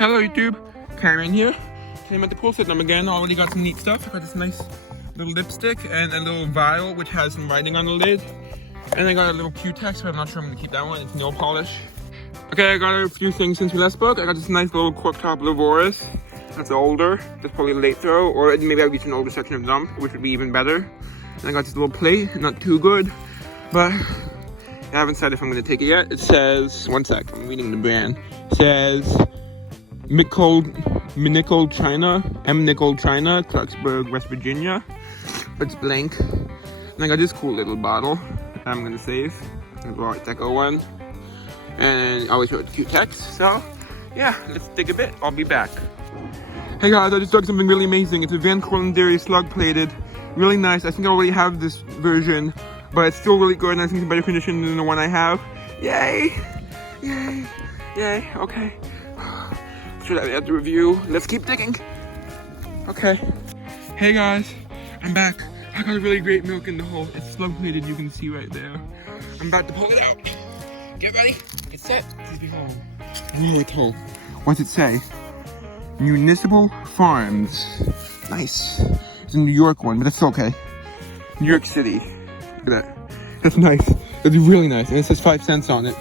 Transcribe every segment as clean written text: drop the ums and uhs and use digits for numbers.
Hello YouTube, Karen here. Today I'm at the Poolside again. Already got some neat stuff. I got this nice little lipstick and a little vial which has some writing on the lid. And I got a little Q-Tex, but I'm not sure I'm going to keep that one. It's nail polish. Okay, I got a few things since we last spoke. I got this nice little cork-top Livoris. That's older. That's probably a late throw. Or maybe I'll reach an older section of dump, which would be even better. And I got this little plate. Not too good, but I haven't decided if I'm going to take it yet. It says, one sec, I'm reading the brand. It says Nickel China, Nickel China, Clarksburg, West Virginia. It's blank. And I got this cool little bottle that I'm gonna save. It's a Deco one. And I always wrote Q-Tex. So yeah, let's dig a bit. I'll be back. Hey guys, I just dug something really amazing. It's a Van Cortlandt Dairy slug plated. Really nice. I think I already have this version, but it's still really good and I think it's in better condition than the one I have. Yay! Yay! Yay! Okay. Should I add the review? Let's keep digging. Okay. Hey guys, I'm back. I got a really great milk in the hole. It's slug plated, you can see right there. I'm about to pull it out. Get ready, get set. Please be home. Oh, it's home. What's it say? Municipal Farms. Nice. It's a New York one, but that's okay. New York City. Look at that. That's nice. That's really nice. And it says 5 cents on it.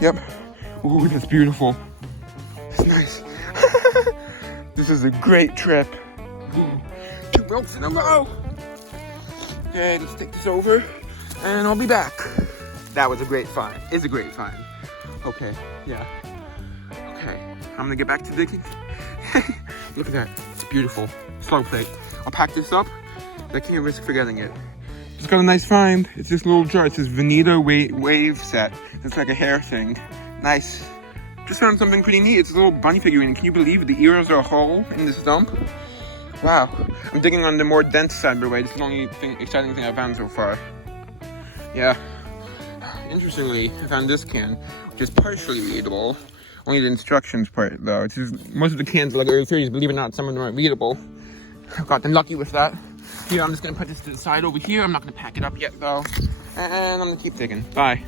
Yep. Ooh, that's beautiful. That's nice. This is a great trip. Ooh, 2 milks in a row. Okay, let's take this over and I'll be back. That was a great find. Is a great find. Okay, yeah. Okay, I'm gonna get back to digging. Look at that. It's beautiful. Slug plate. I'll pack this up. I can't risk forgetting it. Just got a nice find. It's this little jar. It says Veneta Wave Set. It's like a hair thing. Nice. Just found something pretty neat. It's a little bunny figurine. Can you believe it? The ears are whole in this dump? Wow. I'm digging on the more dense side, by the way. This is the only exciting thing I've found so far. Yeah. Interestingly, I found this can, which is partially readable. Only the instructions part, though. It's just, most of the cans are like early 30s. Believe it or not, some of them aren't readable. I've gotten lucky with that. Here, I'm just going to put this to the side over here. I'm not going to pack it up yet, though. And I'm going to keep digging. Bye.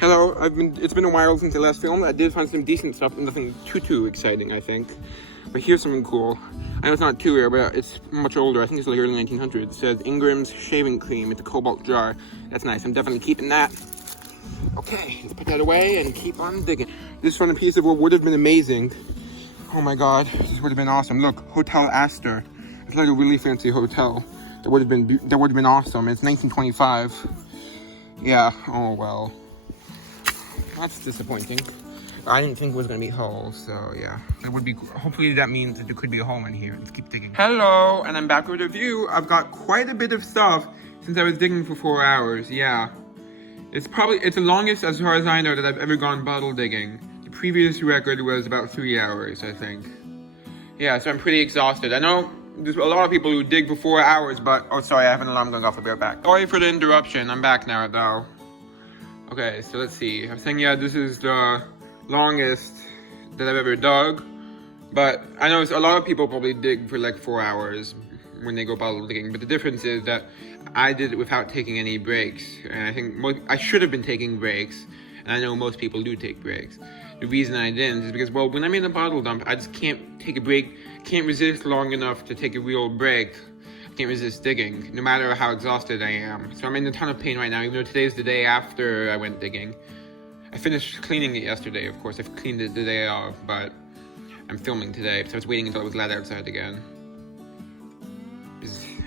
Hello, it's been a while since I last filmed. I did find some decent stuff, but nothing too exciting, I think. But here's something cool. I know it's not too rare, but it's much older. I think it's like early 1900s. It says Ingram's Shaving Cream. It's a cobalt jar. That's nice. I'm definitely keeping that. Okay, let's put that away and keep on digging. This is from a piece of what would have been amazing. Oh my god, this would have been awesome. Look, Hotel Astor. It's like a really fancy hotel. That would have been awesome. It's 1925. Yeah. Oh well. That's disappointing. I didn't think it was going to be whole, so yeah. It would be, hopefully that means that there could be a hole in here. Let's keep digging. Hello, and I'm back with a review. I've got quite a bit of stuff since I was digging for 4 hours, yeah. It's the longest, as far as I know, that I've ever gone bottle digging. The previous record was about 3 hours, I think. Yeah, so I'm pretty exhausted. I know there's a lot of people who dig for 4 hours, but, oh sorry, I have an alarm going off. I'll be right back. Sorry for the interruption, I'm back now though. Okay, so let's see. I was saying, yeah, this is the longest that I've ever dug. But I know a lot of people probably dig for like 4 hours when they go bottle digging. But the difference is that I did it without taking any breaks. And I think I should have been taking breaks. And I know most people do take breaks. The reason I didn't is because, well, when I'm in a bottle dump, I just can't take a break. Can't resist long enough to take a real break. Can't resist digging, no matter how exhausted I am. So I'm in a ton of pain right now, even though today's the day after I went digging. I finished cleaning it yesterday, of course. I've cleaned it the day off, but I'm filming today, so I was waiting until it was light outside again.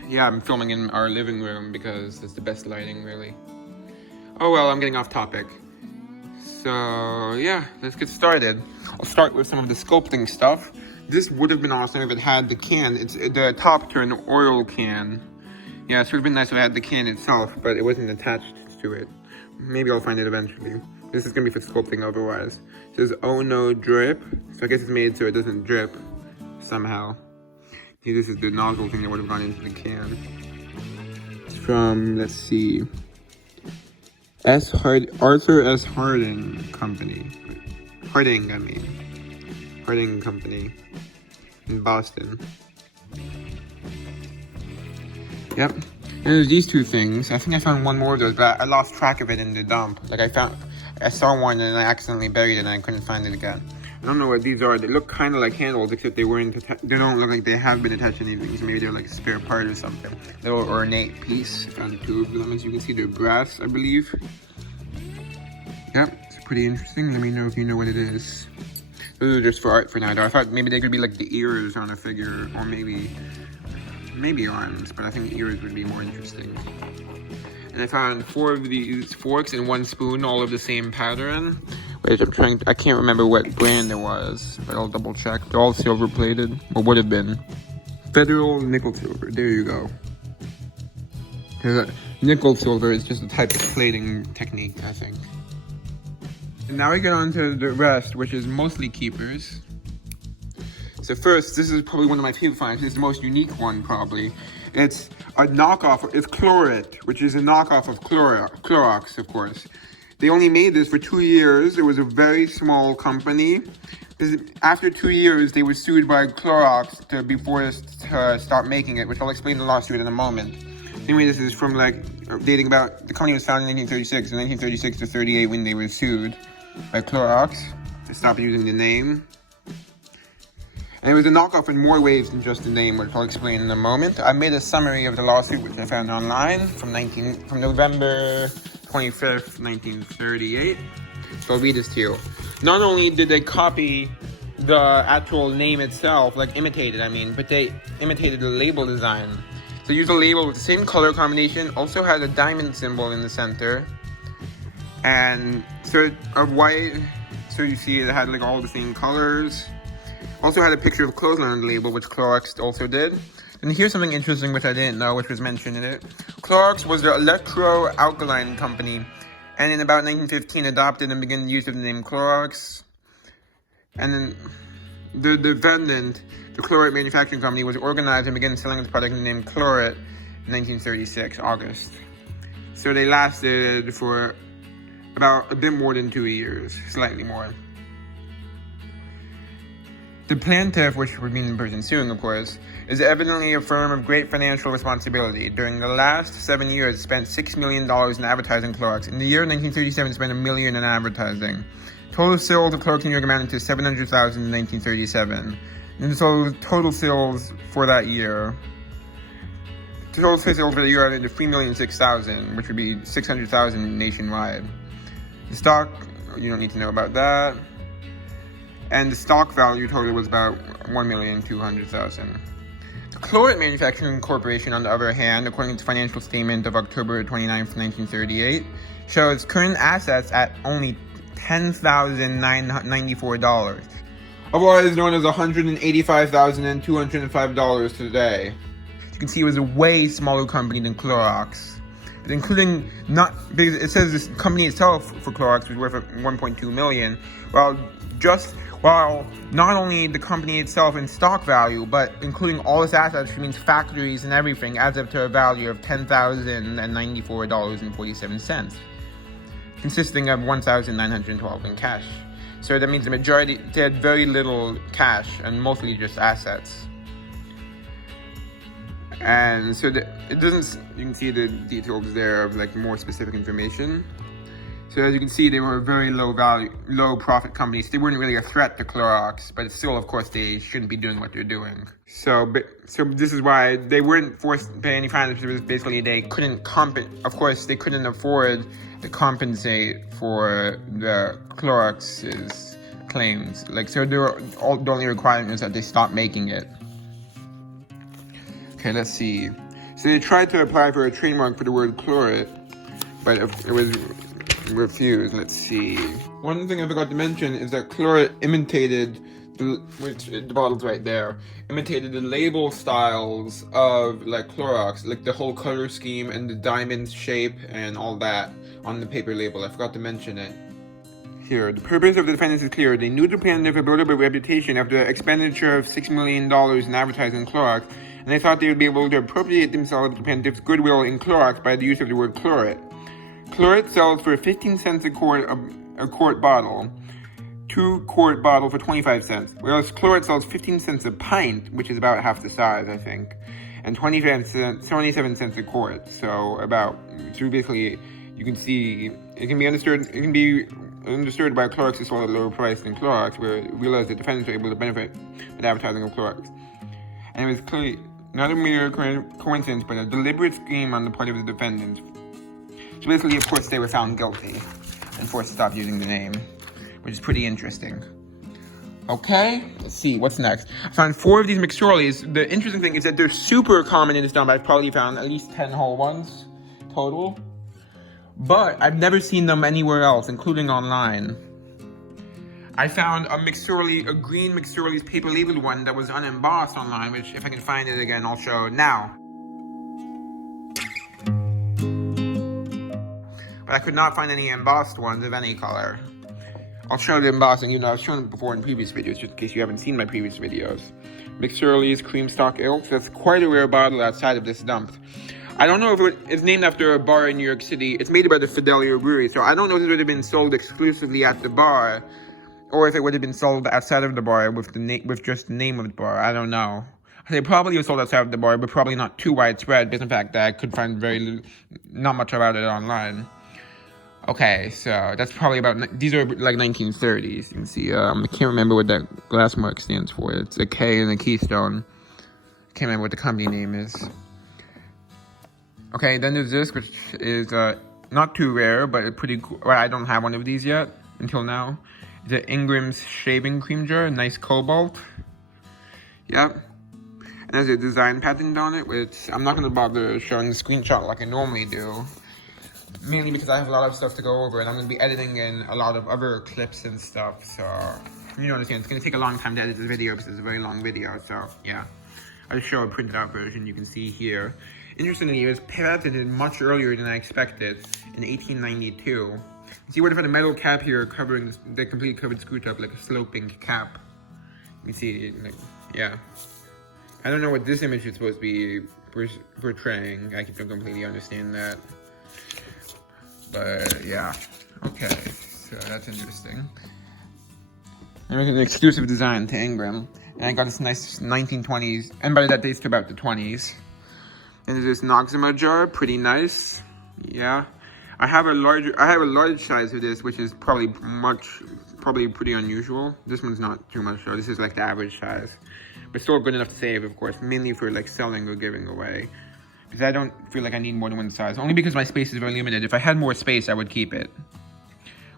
Yeah, I'm filming in our living room because it's the best lighting, really. Oh well, I'm getting off topic. So yeah, let's get started. I'll start with some of the sculpting stuff. This would have been awesome if it had the can. It's the top turned oil can. Yeah, it would have been nice if it had the can itself, but it wasn't attached to it. Maybe I'll find it eventually. This is gonna be for sculpting otherwise. It says, oh no drip. So I guess it's made so it doesn't drip somehow. See, this is the nozzle thing that would have gone into the can. It's from, let's see, Arthur S. Harding Company. Harding Company in Boston. Yep. And there's these 2 things. I think I found one more of those, but I lost track of it in the dump. Like I saw one and I accidentally buried it and I couldn't find it again. I don't know what these are. They look kind of like handles, except they weren't. They don't look like they have been attached to anything. So maybe they're like a spare part or something. Little ornate piece. I found two of them. As you can see, they're brass, I believe. Yep, it's pretty interesting. Let me know if you know what it is. Those are just for art for now, though. I thought maybe they could be like the ears on a figure, or maybe arms, but I think ears would be more interesting. And I found 4 of these forks and 1 spoon, all of the same pattern. Which I can't remember what brand it was, but I'll double check. They're all silver plated, or would have been. Federal nickel silver, there you go. Nickel silver is just a type of plating technique, I think. And now we get on to the rest, which is mostly keepers. So first, this is probably one of my favorite finds. It's the most unique one, probably. It's a knockoff. It's Chlorit, which is a knockoff of Clorox, of course. They only made this for 2 years. It was a very small company. After 2 years, they were sued by Clorox to be forced to stop making it, which I'll explain the lawsuit in a moment. Anyway, this is from dating about, the company was founded in 1936, and 1936 to 38 when they were sued by Clorox to stop using the name. And it was a knockoff in more ways than just the name, which I'll explain in a moment. I made a summary of the lawsuit, which I found online from November 25th, 1938. So I'll read this to you. Not only did they copy the actual name itself, imitate it, but they imitated the label design. So used a label with the same color combination, also had a diamond symbol in the center, and sort of white, so you see it had all the same colors. Also had a picture of clothesline on the label, which Clorox also did. And here's something interesting which I didn't know, which was mentioned in it. Clorox was the electro-alkaline company, and in about 1915 adopted and began the use of the name Clorox. And then the defendant, the Chlorit Manufacturing Company, was organized and began selling its product named Chlorit in 1936, August. So they lasted for about a bit more than 2 years, slightly more. The plaintiff, which would mean the person suing, of course, is evidently a firm of great financial responsibility. During the last 7 years, it spent $6 million in advertising Clorox. In the year 1937, it spent $1 million in advertising. Total sales of Clorox in New York amounted to $700,000 in 1937. And so total sales for that year, total sales for the year added to $3,006,000, which would be $600,000 nationwide. The stock, you don't need to know about that. And the stock value total was about $1,200,000. The Chlorit Manufacturing Corporation, on the other hand, according to financial statement of October 29th, 1938, shows current assets at only $10,994, otherwise known as $185,205 today. You can see it was a way smaller company than Clorox. But including because it says this company itself for Clorox was worth $1.2 million, while not only the company itself in stock value, but including all its assets, which means factories and everything, adds up to a value of $10,094.47, consisting of $1,912 in cash. So that means the majority, they had very little cash and mostly just assets. And so it doesn't, you can see the details there of more specific information. So as you can see, they were a very low profit companies. They weren't really a threat to Clorox, but still, of course, they shouldn't be doing what they're doing. So this is why they weren't forced to pay any fines, because basically they couldn't of course, they couldn't afford to compensate for the Clorox's claims. So the only requirement is that they stop making it. Okay, let's see. So they tried to apply for a trademark for the word Chlorit, but it was refused. Let's see. One thing I forgot to mention is that Chlorit imitated the bottle's right there. Imitated the label styles of Clorox, the whole color scheme and the diamond shape and all that on the paper label. I forgot to mention it. Here, the purpose of the defendants is clear. They knew the plaintiff had built up a reputation after the expenditure of $6 million in advertising Clorox, and they thought they would be able to appropriate themselves the plaintiff's goodwill in Clorox by the use of the word Chlorit. Chlorit sells for 15 cents a quart bottle, 2-quart bottle for 25 cents, whereas Chlorit sells 15 cents a pint, which is about half the size, I think, and 27 cents a quart. So basically, you can see, it can be understood, it can be understood why Clorox is sold at a lower price than Clorox, where it realized that defendants were able to benefit with advertising of Clorox. And it was clearly not a mere coincidence, but a deliberate scheme on the part of the defendants. So basically, of course, they were found guilty and forced to stop using the name, which is pretty interesting. Okay, let's see, what's next? I found 4 of these McSorleys. The interesting thing is that they're super common in this dump. I've probably found at least 10 whole ones total. But I've never seen them anywhere else, including online. I found a green McSorley's paper labeled one that was unembossed online, which if I can find it again, I'll show now. But I could not find any embossed ones of any color. I'll show the embossing, I've shown it before in previous videos, just in case you haven't seen my previous videos. McSorley's Cream Stock Ale. That's quite a rare bottle outside of this dump. I don't know if it's named after a bar in New York City. It's made by the Fidelio Brewery, so I don't know if it would have been sold exclusively at the bar, or if it would have been sold outside of the bar with just the name of the bar. I don't know. They probably were sold outside of the bar, but probably not too widespread, based on the fact that I could find not much about it online. Okay, so that's probably these are like 1930s. You can see, I can't remember what that glass mark stands for. It's a K and a keystone. I can't remember what the company name is. Okay, then there's this, which is not too rare, but pretty cool. Well, I don't have one of these yet, until now. It's an Ingram's shaving cream jar, nice cobalt. Yep. And there's a design patent on it, which I'm not going to bother showing the screenshot like I normally do. Mainly because I have a lot of stuff to go over, and I'm going to be editing in a lot of other clips and stuff, so you understand, it's going to take a long time to edit this video because it's a very long video, so yeah. I'll show a printed out version you can see here. Interestingly, it was patented much earlier than I expected, in 1892. You see what if I had a metal cap here covering the complete covered screw top, like a sloping cap. You can see, like, yeah. I don't know what this image is supposed to be portraying. I don't completely understand that. But yeah, okay, so that's interesting. And we got an exclusive design to Ingram, and I got this nice 1920s, and by that dates to about the 20s. And there's this Noxzema jar, pretty nice. Yeah, I have a large size of this, which is probably pretty unusual. This one's not too much though. This is like the average size, but still good enough to save, of course, mainly for like selling or giving away. Because I don't feel like I need more than one size. Only because my space is very limited. If I had more space, I would keep it.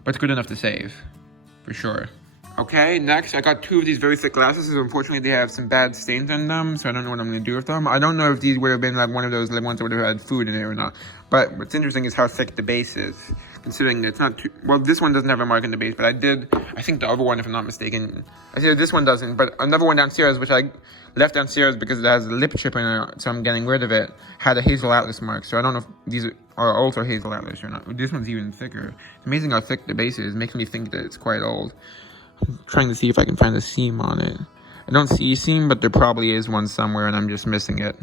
But it's good enough to save. For sure. Okay, next, I got 2 of these very thick glasses. Unfortunately, they have some bad stains on them, so I don't know what I'm going to do with them. I don't know if these would have been like one of those ones that would have had food in it or not. But what's interesting is how thick the base is. Considering that it's not too... Well, this one doesn't have a mark in the base, but I think the other one, if I'm not mistaken... I said this one doesn't, but another one downstairs, which I left downstairs because it has a lip chip in it, so I'm getting rid of it, had a Hazel Atlas mark. So I don't know if these are also Hazel Atlas or not. This one's even thicker. It's amazing how thick the base is. It makes me think that it's quite old. I'm trying to see if I can find a seam on it. I don't see a seam, but there probably is one somewhere and I'm just missing it.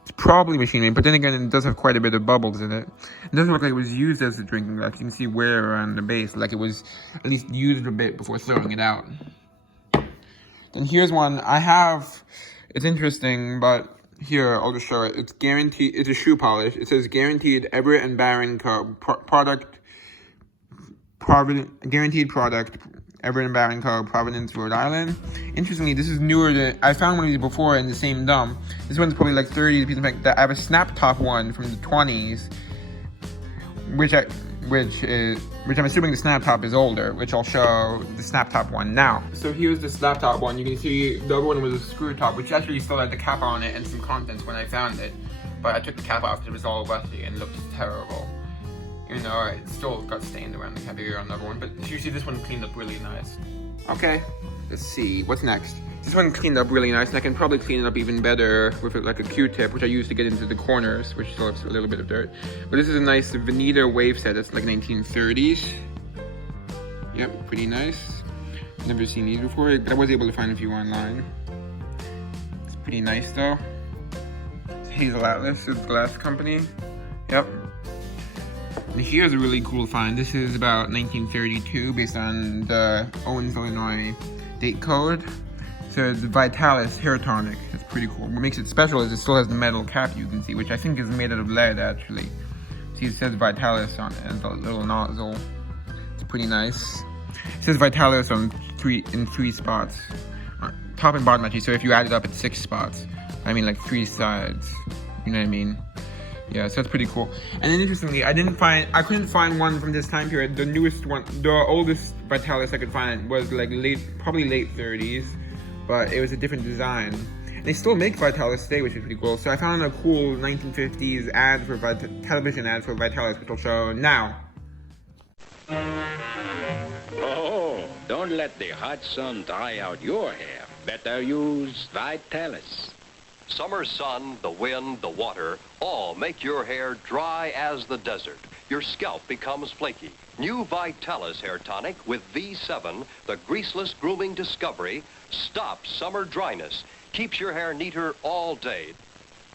It's probably machine made, but then again, it does have quite a bit of bubbles in it. It doesn't look like it was used as a drinking glass. You can see wear on the base, like it was at least used a bit before throwing it out. Then here's one I have. It's interesting, but here, I'll just show it. It's guaranteed, it's a shoe polish. It says guaranteed Everett and Baron Co. Guaranteed product, Everett and Baron Co. Providence, Rhode Island. Interestingly, this is newer than, I found one of these before in the same dump. This one's probably like 30s. In fact, I have a snap top one from the 20s, which I'm assuming the snap top is older, which I'll show the snap top one now. So here's the snap top one. You can see the other one was a screw top, which actually still had the cap on it and some contents when I found it. But I took the cap off because it was all rusty and looked terrible. Even though it still got stained around the cap here on the other one. But you see this one cleaned up really nice. Okay, let's see, what's next? This one cleaned up really nice, and I can probably clean it up even better with like a Q-tip, which I use to get into the corners, which still has a little bit of dirt. But this is a nice Veneta wave set. That's like 1930s. Yep, pretty nice. Never seen these before, but I was able to find a few online. It's pretty nice though. It's Hazel Atlas, it's a glass company. Yep. And here's a really cool find. This is about 1932, based on the Owens, Illinois date code. So the Vitalis hair tonic. It's pretty cool. What makes it special is it still has the metal cap you can see, which I think is made out of lead actually. See, it says Vitalis on it, and the little nozzle. It's pretty nice. It says Vitalis on in three spots. Top and bottom actually, so if you add it up, it's 6 spots. I mean like 3 sides. You know what I mean? Yeah, so that's pretty cool. And then interestingly, I couldn't find one from this time period. The newest one, the oldest Vitalis I could find was like probably late 30s, but it was a different design. They still make Vitalis today, which is pretty cool. So I found a cool 1950s ad for television ad for Vitalis, which I'll show now. Oh, don't let the hot sun dry out your hair. Better use Vitalis. Summer sun, the wind, the water, all make your hair dry as the desert. Your scalp becomes flaky. New Vitalis Hair Tonic with V7, the greaseless grooming discovery, stops summer dryness, keeps your hair neater all day.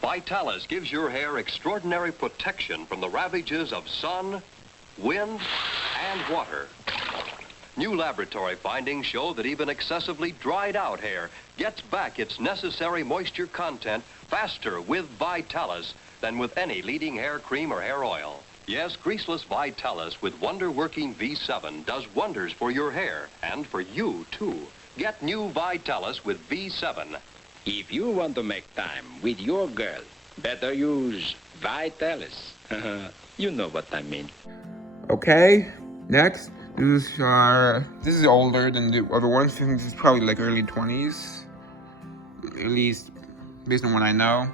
Vitalis gives your hair extraordinary protection from the ravages of sun, wind, and water. New laboratory findings show that even excessively dried out hair gets back its necessary moisture content faster with Vitalis than with any leading hair cream or hair oil. Yes, greaseless Vitalis with wonder-working V7 does wonders for your hair and for you, too. Get new Vitalis with V7. If you want to make time with your girl, better use Vitalis. You know what I mean. Okay, next. This is older than the other ones. I think this is probably like early 20s. At least based on what I know.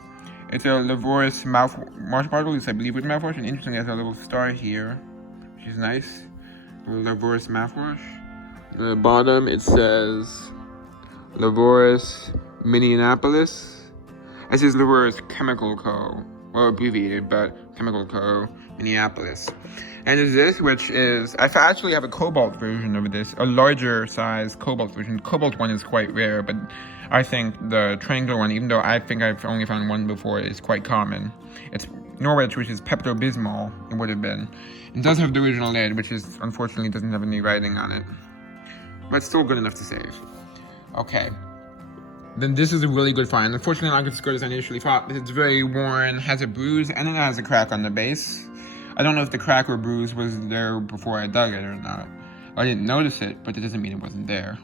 It's a Laboris mouthwash bottle, I believe, with mouthwash. And interestingly, it has a little star here, which is nice. Laboris mouthwash. The bottom, it says Laboris Minneapolis. It says Laboris Chemical Co. Well, abbreviated, but Chemical Co. Minneapolis. And there's this, which is, I actually have a cobalt version of this, a larger size cobalt version. Cobalt one is quite rare, but I think the triangular one, even though I think I've only found one before, is quite common. It's Norwich, which is Pepto-Bismol, it would have been. It does have the original lid, which is, unfortunately, doesn't have any writing on it. But it's still good enough to save. Okay. Then this is a really good find. Unfortunately, not as good as I initially thought. It's very worn, has a bruise, and then it has a crack on the base. I don't know if the crack or bruise was there before I dug it or not. I didn't notice it, but it doesn't mean it wasn't there.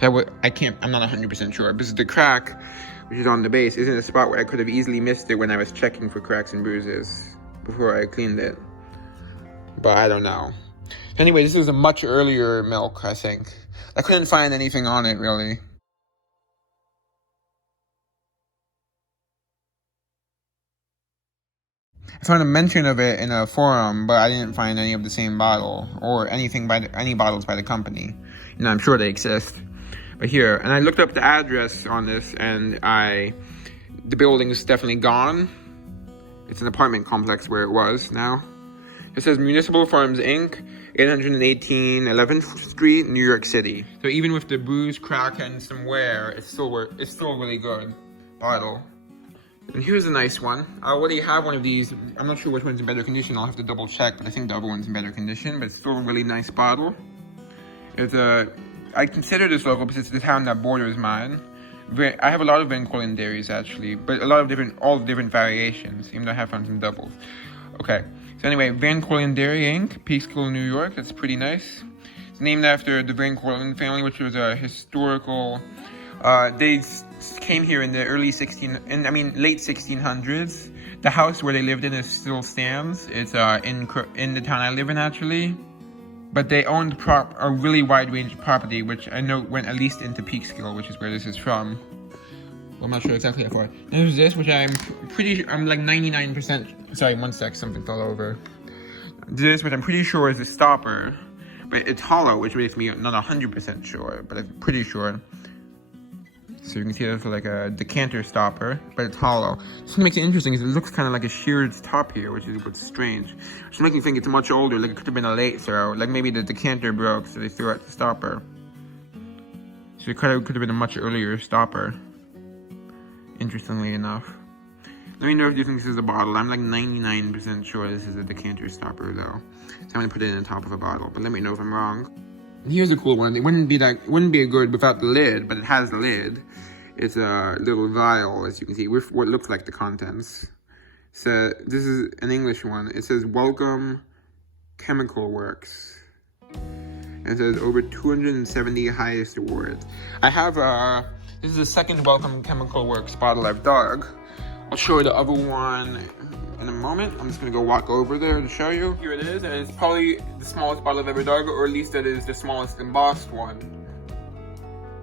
I'm not 100% sure. Because the crack, which is on the base, is in a spot where I could have easily missed it when I was checking for cracks and bruises before I cleaned it. But I don't know. Anyway, this is a much earlier milk, I think. I couldn't find anything on it, really. I found a mention of it in a forum, but I didn't find any of the same bottle or anything any bottles by the company. And I'm sure they exist. But here, and I looked up the address on this, and the building is definitely gone. It's an apartment complex where it was now. It says Municipal Farms Inc., 818 11th Street, New York City. So even with the bruise, crack, and some wear, it's still really good bottle. And here's a nice one. I already have one of these. I'm not sure which one's in better condition. I'll have to double check, but I think the other one's in better condition. But it's still a really nice bottle. I consider this local because it's the town that borders mine. I have a lot of Van Cortlandt dairies actually, but a lot of all different variations. Even though I have found some doubles. Okay. So anyway, Van Cortlandt Dairy Inc., Peekskill, New York. That's pretty nice. It's named after the Van Cortlandt family, which was a historical. They came here in the late 1600s. The house where they lived in still stands. It's in the town I live in actually. But they owned a really wide range of property, which I know went at least into Peekskill, which is where this is from. Well, I'm not sure exactly how far. There's this, which I'm like 99%. Sorry, one sec, something fell over. This, which I'm pretty sure is a stopper, but it's hollow, which makes me not 100% sure, but I'm pretty sure. So you can see there's like a decanter stopper, but it's hollow. So what makes it interesting is it looks kind of like a sheared top here, which is what's strange. Which makes me think it's much older, like it could have been a late throw. Like maybe the decanter broke, so they threw out the stopper. So it could have been a much earlier stopper. Interestingly enough. Let me know if you think this is a bottle. I'm like 99% sure this is a decanter stopper though. So I'm gonna put it in the top of a bottle, but let me know if I'm wrong. Here's a cool one. It wouldn't be good without the lid, but it has the lid. It's a little vial, as you can see, with what looks like the contents. So this is an English one. It says "Welcome Chemical Works." And it says over 270 highest awards. I have, this is the second Welcome Chemical Works bottle I've dug. I'll show you the other one in a moment. I'm just gonna go walk over there to show you. Here it is, and it's probably the smallest bottle I've ever dug, or at least it is the smallest embossed one.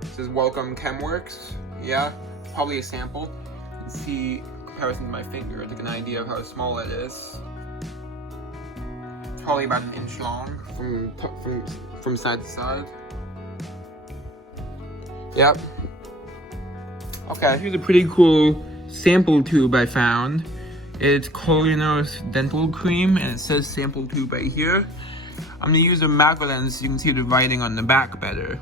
It says Welcome Chemworks. Yeah, it's probably a sample. You can see comparison to my finger to get an idea of how small it is. It's probably about an inch long from side to side. Yep. Okay, here's a pretty cool sample tube I found. It's Colinos Dental Cream, and it says sample tube right here. I'm gonna use a macro lens so you can see the writing on the back better.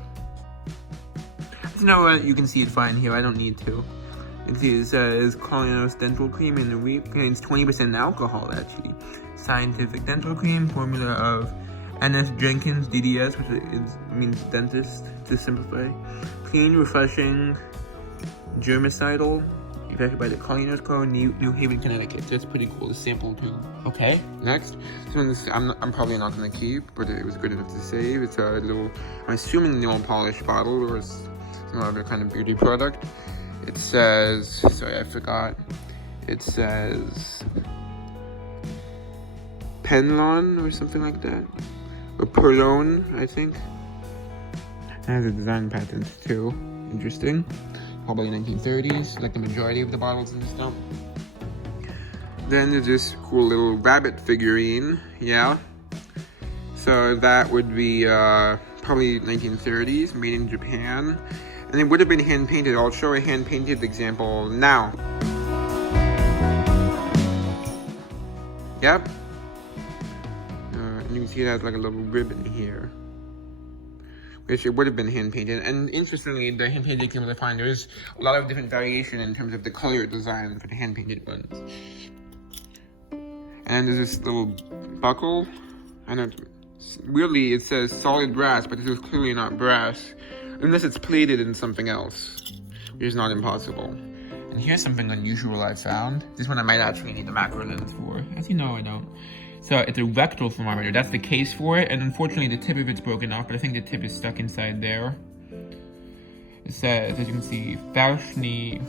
You know what? You can see it fine here. I don't need to. You can see it says Colinos Dental Cream, and it contains 20% alcohol, actually. Scientific dental cream, formula of N.S. Jenkins, DDS, which means dentist, to simplify. Clean, refreshing, germicidal, effected by the Colinos Co. New Haven, Connecticut. That's pretty cool. The sample tube. Okay, next. This one's I'm probably not gonna keep, but it was good enough to save. It's a little, I'm assuming, nail polish bottle or some other kind of beauty product. It says, sorry, I forgot. It says Penlon or something like that, or Perlone, I think. It has a design patent too. Interesting. Probably 1930s, like the majority of the bottles in this dump. Then there's this cool little rabbit figurine, yeah. So that would be probably 1930s, made in Japan. And it would have been hand-painted. I'll show a hand-painted example now. Yep. And you can see it has like a little ribbon here, which it would have been hand-painted. And interestingly, the hand-painted examples I find, there's a lot of different variation in terms of the color design for the hand-painted ones. And there's this little buckle. I know, weirdly it says solid brass, but this is clearly not brass, unless it's plated in something else, which is not impossible. And here's something unusual I found. This one I might actually need the macro lens for. As you know, I don't. So it's a rectal thermometer. That's the case for it, and unfortunately the tip of it's broken off, but I think the tip is stuck inside there. It says, as you can see, Fauchny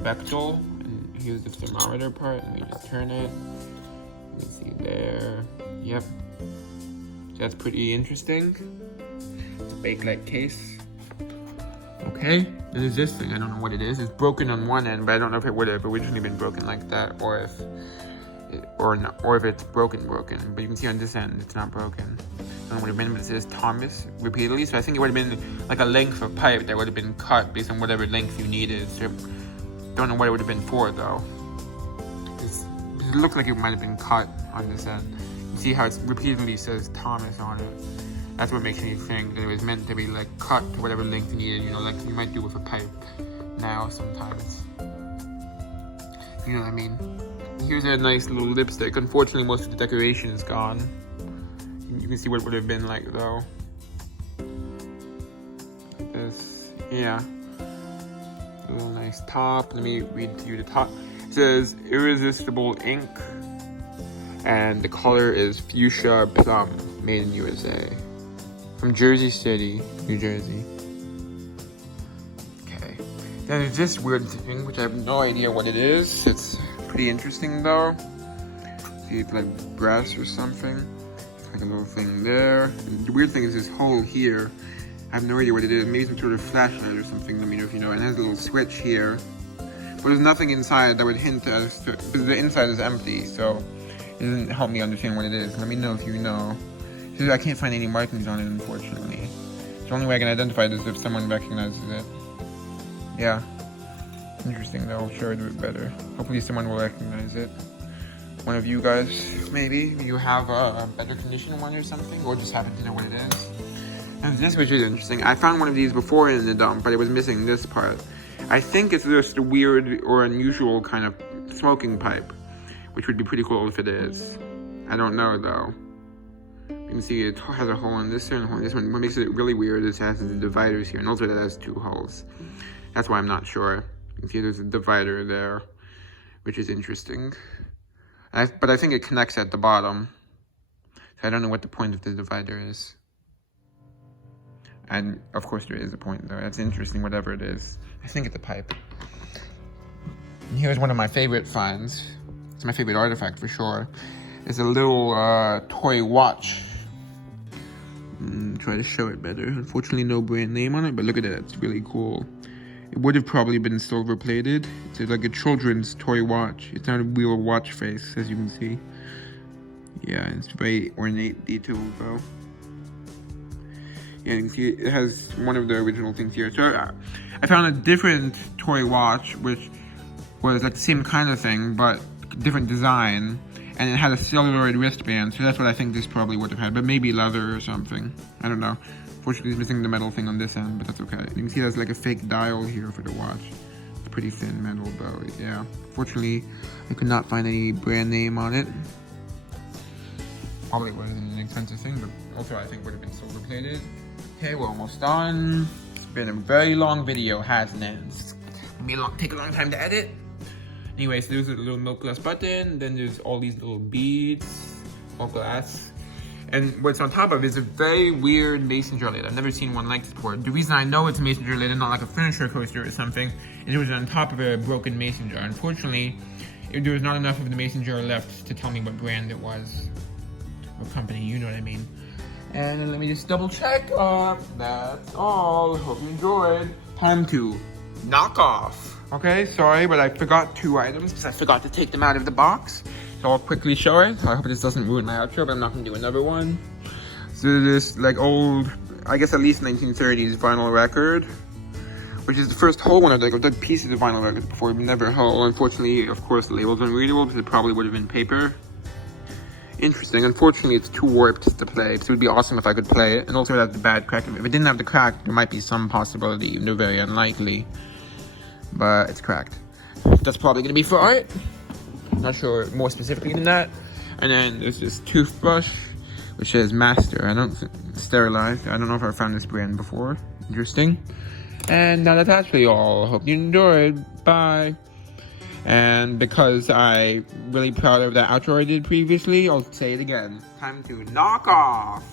rectal, and here's the thermometer part. Let me just turn it. You can see there. Yep. So that's pretty interesting. It's a Bakelite case. Okay, then there's this thing. I don't know what it is. It's broken on one end, but I don't know if it would have originally been broken like that, or if it's broken. But you can see on this end, it's not broken. I don't know what it been, but it says Thomas repeatedly. So I think it would have been like a length of pipe that would have been cut based on whatever length you needed. So don't know what it would have been for though. It looked like it might have been cut on this end. You see how it repeatedly says Thomas on it. That's what makes me think that it was meant to be like cut to whatever length you needed. You know, like you might do with a pipe now sometimes. You know what I mean? Here's a nice little lipstick. Unfortunately, most of the decoration is gone. You can see what it would have been like though. Like this, yeah. A little nice top. Let me read to you the top. It says irresistible ink, and the color is fuchsia plum, made in USA, from Jersey City, New Jersey. Okay. Then there's this weird thing, which I have no idea what it is. It's pretty interesting though. See, it's like brass or something. It's like a little thing there. And the weird thing is this hole here. I have no idea what it is. Maybe some sort of flashlight or something. Let me know if you know. And it has a little switch here. But there's nothing inside that would hint as to, because the inside is empty, so it doesn't help me understand what it is. Let me know if you know. So I can't find any markings on it, unfortunately. The only way I can identify it is if someone recognizes it. Yeah. Interesting though, I'll show it a bit better. Hopefully someone will recognize it. One of you guys, maybe. You have a better condition one or something, or just happen to know what it is. And this, which is interesting. I found one of these before in the dump, but it was missing this part. I think it's just a weird or unusual kind of smoking pipe, which would be pretty cool if it is. I don't know though. You can see it has a hole in this one and a hole in this one. What makes it really weird is it has the dividers here, and also it has two holes. That's why I'm not sure. You can see there's a divider there, which is interesting. But I think it connects at the bottom. So I don't know what the point of the divider is. And of course there is a point there. That's interesting, whatever it is. I think it's a pipe. And here's one of my favorite finds. It's my favorite artifact for sure. It's a little toy watch. Try to show it better. Unfortunately, no brand name on it, but look at it. It's really cool. It would have probably been silver plated. It's like a children's toy watch. It's not a real watch face, as you can see. Yeah, it's very ornate detail though. Yeah, you can see it has one of the original things here. So I found a different toy watch, which was like the same kind of thing, but different design. And it had a celluloid wristband, so that's what I think this probably would have had. But maybe leather or something. I don't know. Fortunately, it's missing the metal thing on this end, but that's okay. You can see there's like a fake dial here for the watch. It's pretty thin metal though, yeah. Fortunately, I could not find any brand name on it. Probably wasn't an expensive thing, but also I think would have been silver plated. Okay, we're almost done. It's been a very long video, hasn't it? It's gonna take a long time to edit. Anyways, there's a little milk glass button, then there's all these little beads, all glass. And what's on top of it is a very weird mason jar lid. I've never seen one like this before. The reason I know it's a mason jar lid and not like a furniture coaster or something is it was on top of a broken mason jar. Unfortunately, there was not enough of the mason jar left to tell me what brand it was. Or company, you know what I mean. And let me just double check. That's all. Hope you enjoyed. Time to knock off. Okay, sorry, but I forgot 2 items because I forgot to take them out of the box. So I'll quickly show it. I hope this doesn't ruin my outro, but I'm not going to do another one. So this like old, I guess at least 1930s vinyl record, which is the first whole one of the pieces of vinyl records before, never whole. Unfortunately, of course, the label's unreadable because it probably would have been paper. Interesting. Unfortunately, it's too warped to play, so it would be awesome if I could play it. And also it has the bad crack. If it didn't have the crack, there might be some possibility, even though very unlikely. But it's cracked. That's probably going to be for art. Not sure more specifically than that. And then there's this toothbrush, which says Master. I don't think sterilized. I don't know if I found this brand before. Interesting. And now that's actually all. Hope you enjoyed. Bye. And because I'm really proud of that outro I did previously, I'll say it again. Time to knock off.